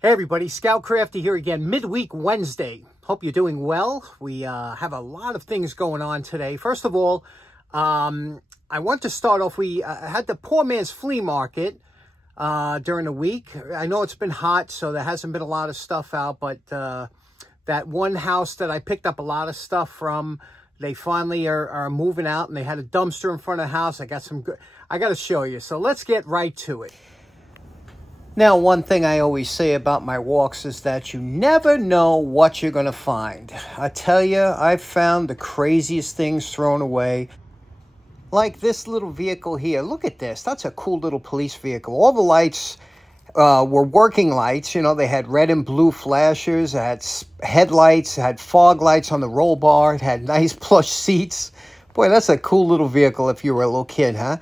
Hey everybody, Scout Crafty here again, midweek Wednesday. Hope you're doing well. We have a lot of things going on today. First of all, I want to start off, we had the poor man's flea market during the week. I know it's been hot, so there hasn't been a lot of stuff out, but that one house that I picked up a lot of stuff from, they finally are moving out, and they had a dumpster in front of the house. I got some good, I got to show you. So let's get right to it. Now, one thing I always say about my walks is that you never know what you're going to find. I tell you, I've found the craziest things thrown away. Like this little vehicle here. Look at this. That's a cool little police vehicle. All the lights were working lights. You know, they had red and blue flashers. It had headlights. It had fog lights on the roll bar. It had nice plush seats. Boy, that's a cool little vehicle if you were a little kid, huh?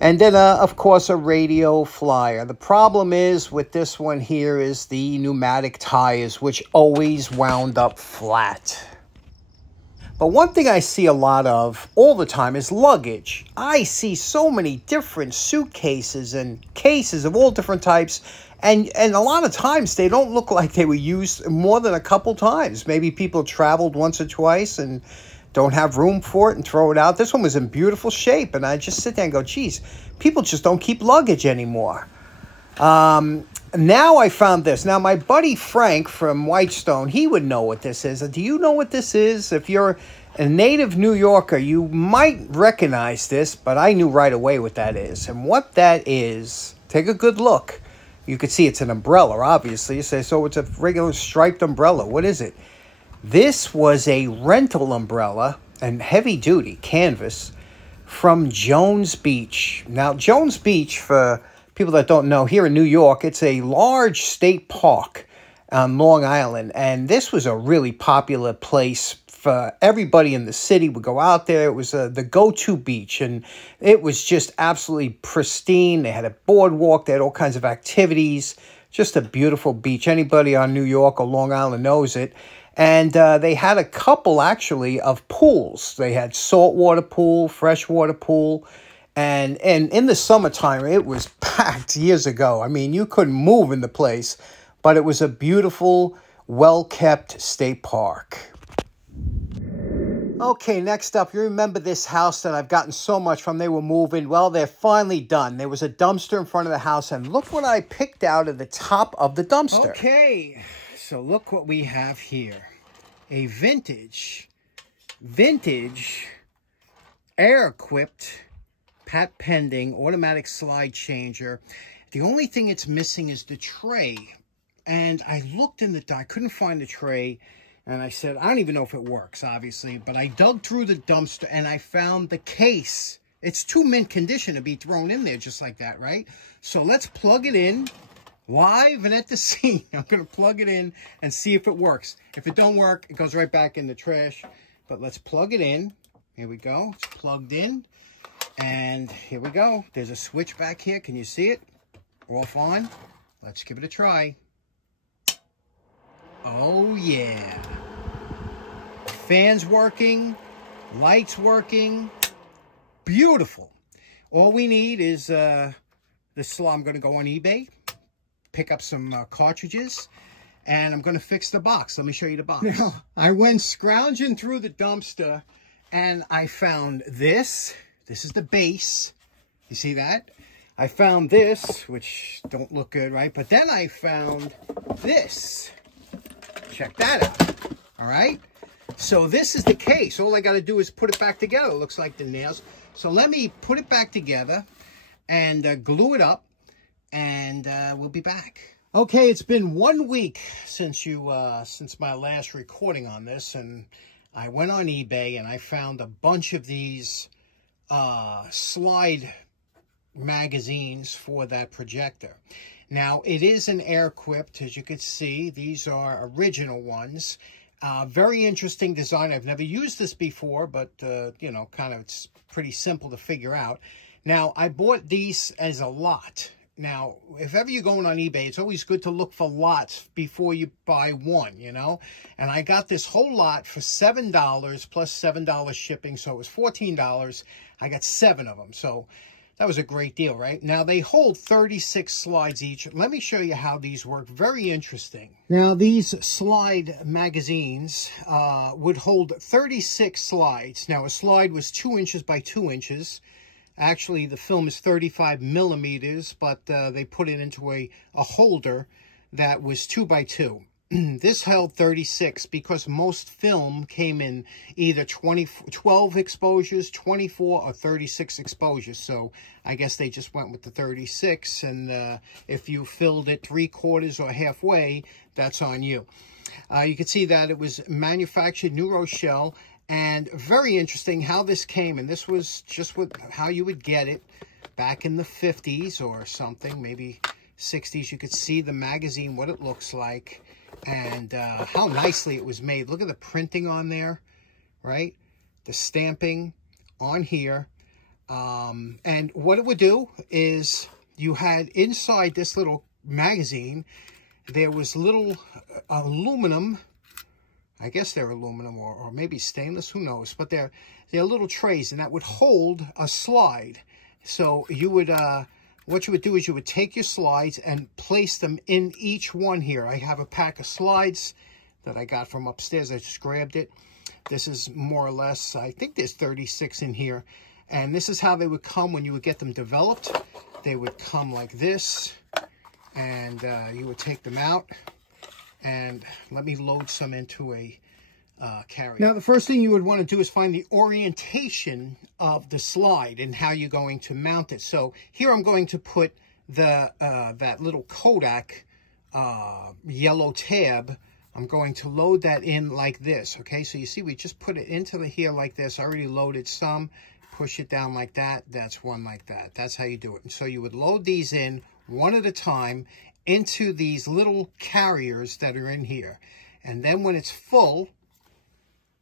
And then, of course, a radio flyer. The problem is with this one here is the pneumatic tires, which always wound up flat. But one thing I see a lot of all the time is luggage. I see so many different suitcases and cases of all different types. And a lot of times they don't look like they were used more than a couple times. Maybe people traveled once or twice and don't have room for it and throw it out. This one was in beautiful shape, and I just sit there and go, geez, people just don't keep luggage anymore. Now I found this. Now, my buddy Frank from Whitestone, he would know what this is. Do you know what this is? If you're a native New Yorker, you might recognize this, but I knew right away what that is. And what that is, take a good look. You can see it's an umbrella, obviously. You say, so it's a regular striped umbrella. What is it? This was a rental umbrella and heavy-duty canvas from Jones Beach. Now, Jones Beach, for people that don't know, here in New York, it's a large state park on Long Island. And this was a really popular place for everybody in the city would go out there. It was the go-to beach, and it was just absolutely pristine. They had a boardwalk. They had all kinds of activities. Just a beautiful beach. Anybody on New York or Long Island knows it. And they had a couple, actually, of pools. They had saltwater pool, freshwater pool. And in the summertime, it was packed years ago. I mean, you couldn't move in the place. But it was a beautiful, well-kept state park. Okay, next up, you remember this house that I've gotten so much from. They were moving. Well, they're finally done. There was a dumpster in front of the house. And look what I picked out of the top of the dumpster. Okay. So look what we have here. A vintage Airequipt pat pending automatic slide changer. The only thing it's missing is the tray. And I looked in I couldn't find the tray. And I said, I don't even know if it works, obviously. But I dug through the dumpster and I found the case. It's too mint condition to be thrown in there just like that, right? So let's plug it in. Live and at the scene. I'm going to plug it in and see if it works. If it don't work, it goes right back in the trash. But let's plug it in. Here we go. It's plugged in. And here we go. There's a switch back here. Can you see it? Off on. Let's give it a try. Oh, yeah. Fans working. Lights working. Beautiful. All we need is this. I'm going to go on eBay. Pick up some cartridges, and I'm going to fix the box. Let me show you the box. Now, I went scrounging through the dumpster, and I found this. This is the base. You see that? I found this, which don't look good, right? But then I found this. Check that out. All right? So this is the case. All I got to do is put it back together. It looks like the nails. So let me put it back together and glue it up. And we'll be back. Okay, it's been 1 week since my last recording on this, and I went on eBay and I found a bunch of these slide magazines for that projector. Now, it is an Airequipt, as you can see. These are original ones. Very interesting design. I've never used this before, but you know, kind of it's pretty simple to figure out. Now, I bought these as a lot. Now, if ever you're going on eBay, it's always good to look for lots before you buy one, you know. And I got this whole lot for $7 plus $7 shipping, so it was $14. I got 7 of them. So That was a great deal, right? Now, they hold 36 slides each. Let me show you how these work. Very interesting. Now, these slide magazines would hold 36 slides. Now, a slide was 2 inches by 2 inches. Actually, the film is 35 millimeters, but they put it into a holder that was 2 by 2. This held 36 because most film came in either 12 exposures, 24, or 36 exposures. So I guess they just went with the 36. And if you filled it 3/4 or halfway, that's on you. You can see that it was manufactured New Rochelle. And very interesting how this came. And this was just how you would get it back in the 50s or something, maybe 60s. You could see the magazine, what it looks like. And how nicely it was made. Look at the printing on there, right? The stamping on here. And what it would do is you had inside this little magazine, there was little aluminum, I guess they're aluminum or maybe stainless, who knows? But they're little trays, and that would hold a slide. So you would... what you would do is you would take your slides and place them in each one here. I have a pack of slides that I got from upstairs. I just grabbed it. This is more or less, I think there's 36 in here. And this is how they would come when you would get them developed. They would come like this. And you would take them out. And let me load some into a carrier. Now, the first thing you would want to do is find the orientation of the slide and how you're going to mount it. So here I'm going to put the that little Kodak yellow tab. I'm going to load that in like this. Okay, so you see we just put it into here like this. I already loaded some. Push it down like that. That's one like that. That's how you do it. And so you would load these in one at a time into these little carriers that are in here. And then when it's full,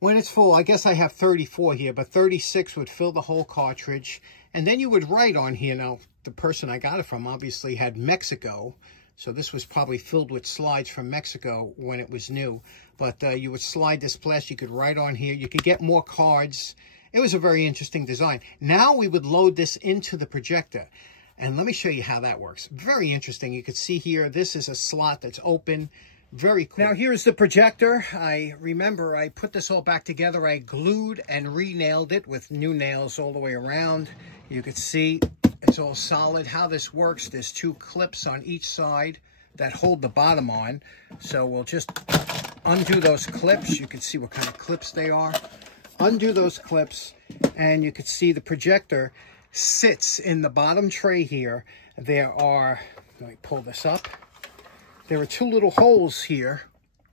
I guess I have 34 here, but 36 would fill the whole cartridge. And then you would write on here. Now, the person I got it from obviously had Mexico. So this was probably filled with slides from Mexico when it was new. But you would slide this plastic. You could write on here. You could get more cards. It was a very interesting design. Now we would load this into the projector. And let me show you how that works. Very interesting. You can see here, this is a slot that's open. Very cool. Now, here's the projector. I remember I put this all back together. I glued and re-nailed it with new nails all the way around. You can see it's all solid. How this works, there's 2 clips on each side that hold the bottom on. So we'll just undo those clips. You can see what kind of clips they are. Undo those clips, and you can see the projector sits in the bottom tray here. There are, let me pull this up. There are 2 little holes here,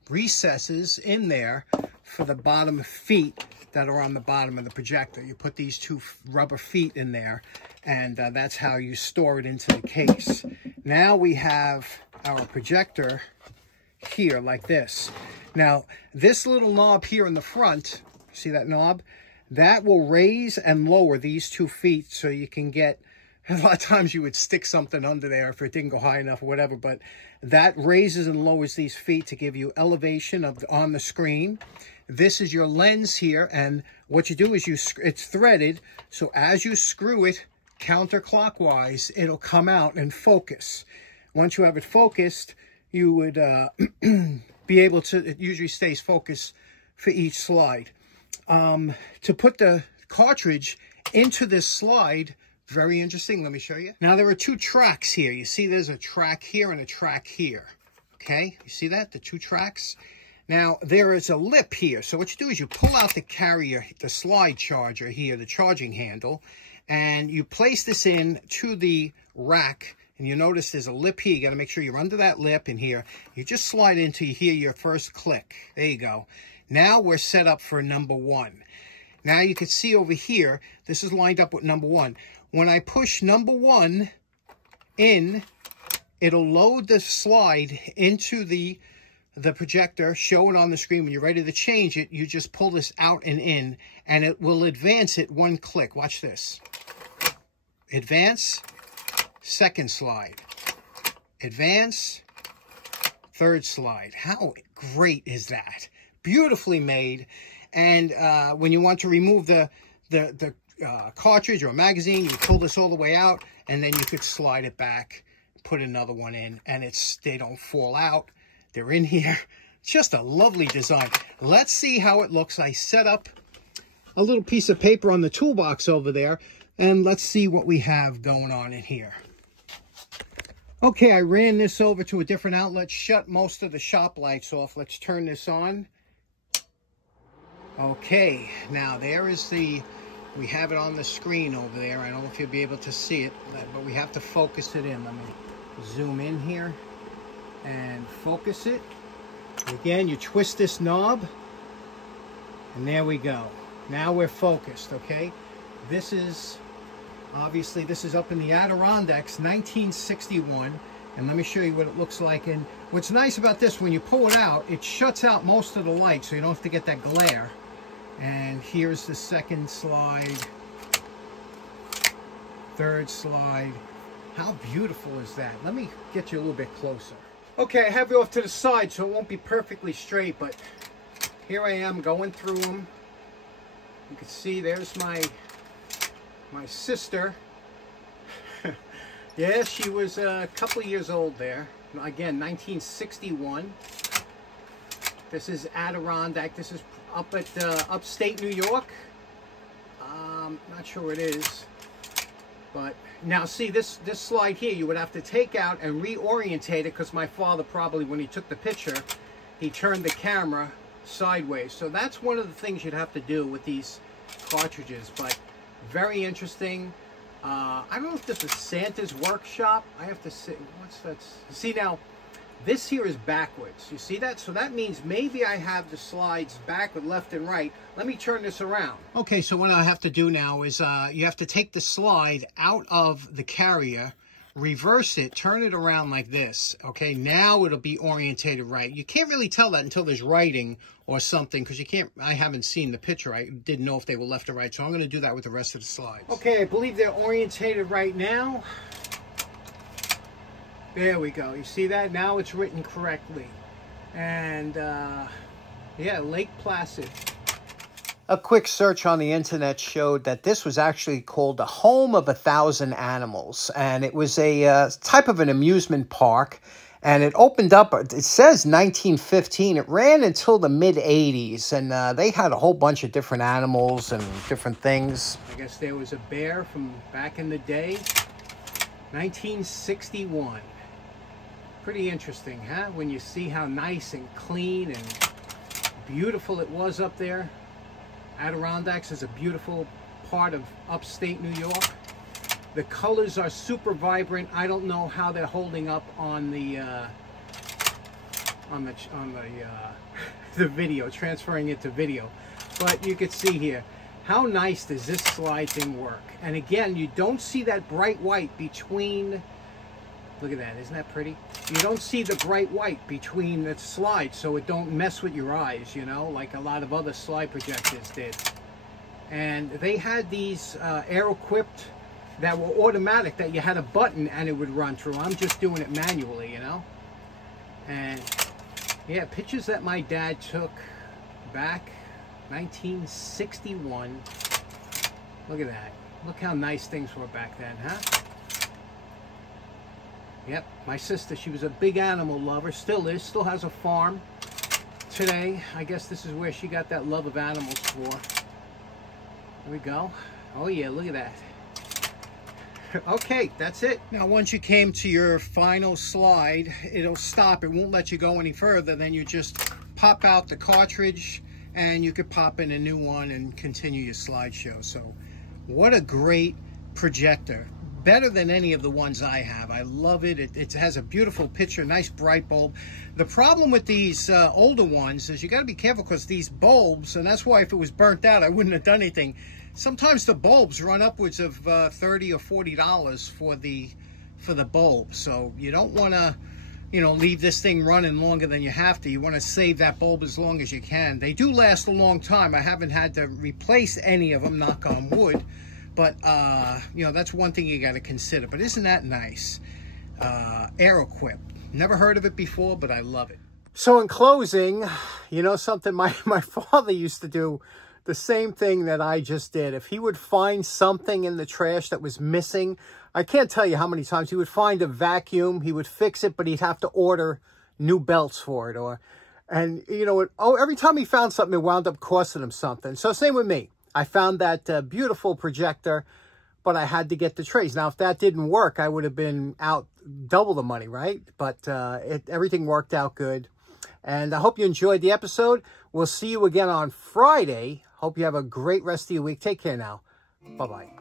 recesses in there for the bottom feet that are on the bottom of the projector. You put these 2 rubber feet in there, and that's how you store it into the case. Now we have our projector here like this. Now, this little knob here in the front, see that knob? That will raise and lower these 2 feet so you can get, a lot of times you would stick something under there if it didn't go high enough or whatever, but that raises and lowers these feet to give you elevation on the screen. This is your lens here, and what you do is it's threaded, so as you screw it counterclockwise, it'll come out and focus. Once you have it focused, you would be able to, it usually stays focused for each slide. To put the cartridge into this slide, very interesting. Let me show you. Now, there are 2 tracks here. You see there's a track here and a track here. Okay, you see that? The 2 tracks. Now, there is a lip here. So what you do is you pull out the carrier, the slide charger here, the charging handle, and you place this in to the rack. And you notice there's a lip here. You got to make sure you're under that lip in here. You just slide it until you hear your first click. There you go. Now we're set up for number 1. Now you can see over here, this is lined up with number 1. When I push number 1 in, it'll load the slide into the projector, show it on the screen. When you're ready to change it, you just pull this out and in, and it will advance it 1 click. Watch this. Advance, 2nd slide. Advance, 3rd slide. How great is that? Beautifully made. And when you want to remove the cartridge or a magazine, you pull this all the way out, and then you could slide it back, put another one in, and they don't fall out. They're in here. It's just a lovely design. Let's see how it looks. I set up a little piece of paper on the toolbox over there, and let's see what we have going on in here. Okay, I ran this over to a different outlet, shut most of the shop lights off. Let's turn this on. Okay, now there is we have it on the screen over there. I don't know if you'll be able to see it, but we have to focus it in. Let me zoom in here and focus it. Again, you twist this knob, and there we go. Now we're focused, okay? This is, obviously, this is up in the Adirondacks, 1961. And let me show you what it looks like. And what's nice about this, when you pull it out, it shuts out most of the light, so you don't have to get that glare. And here's the second slide, third slide. How beautiful is that? Let me get you a little bit closer. Okay, I have you off to the side, so it won't be perfectly straight, but here I am going through them. You can see there's my sister. Yeah, she was a couple of years old there. Again, 1961. This is Adirondack. This is up at upstate New York. Not sure where it is. But now see, this slide here, you would have to take out and reorientate it, because my father probably, when he took the picture, he turned the camera sideways. So that's one of the things you'd have to do with these cartridges. But very interesting. I don't know if this is Santa's workshop. I have to see, what's that? See, now this here is backwards. You see that? So that means maybe I have the slides backward, left and right. Let me turn this around. Okay, so what I have to do now is you have to take the slide out of the carrier, reverse it, turn it around like this. Okay, now it'll be orientated right. You can't really tell that until there's writing or something, because you can't, I haven't seen the picture. I didn't know if they were left or right, so I'm going to do that with the rest of the slides. Okay, I believe they're orientated right now. There we go. You see that? Now it's written correctly. And yeah, Lake Placid. A quick search on the internet showed that this was actually called the Home of 1,000 Animals, and it was a type of an amusement park, and it opened up, it says 1915. It ran until the mid-'80s, and they had a whole bunch of different animals and different things. I guess there was a bear from back in the day, 1961. Pretty interesting, huh? When you see how nice and clean and beautiful it was up there. Adirondacks is a beautiful part of upstate New York. The colors are super vibrant. I don't know how they're holding up on the the video, transferring it to video. But you can see here, how nice does this slide thing work? And again, you don't see that bright white between. Look at that, isn't that pretty? You don't see the bright white between the slides, so it don't mess with your eyes, you know, like a lot of other slide projectors did. And they had these Airequipt that were automatic, that you had a button and it would run through. I'm just doing it manually, you know. And yeah, pictures that my dad took back 1961. Look at that. Look how nice things were back then, huh? Yep, my sister, she was a big animal lover, still is, still has a farm today. I guess this is where she got that love of animals for. There we go. Oh yeah, look at that. Okay, that's it. Now once you came to your final slide, it'll stop. It won't let you go any further. Then you just pop out the cartridge and you could pop in a new one and continue your slideshow. So what a great projector. Better than any of the ones I have. I love it. It has a beautiful picture, nice bright bulb. The problem with these older ones is you got to be careful, because these bulbs, and that's why if it was burnt out, I wouldn't have done anything. Sometimes the bulbs run upwards of $30 or $40 for the bulb. So you don't want to, you know, leave this thing running longer than you have to. You want to save that bulb as long as you can. They do last a long time. I haven't had to replace any of them, knock on wood. But, you know, that's one thing you got to consider. But isn't that nice? Airequipt. Never heard of it before, but I love it. So in closing, you know something my father used to do the same thing that I just did. If he would find something in the trash that was missing, I can't tell you how many times he would find a vacuum, he would fix it, but he'd have to order new belts for it. And you know, every time he found something, it wound up costing him something. So same with me. I found that beautiful projector, but I had to get the trays. Now, if that didn't work, I would have been out double the money, right? But everything worked out good. And I hope you enjoyed the episode. We'll see you again on Friday. Hope you have a great rest of your week. Take care now. Bye-bye.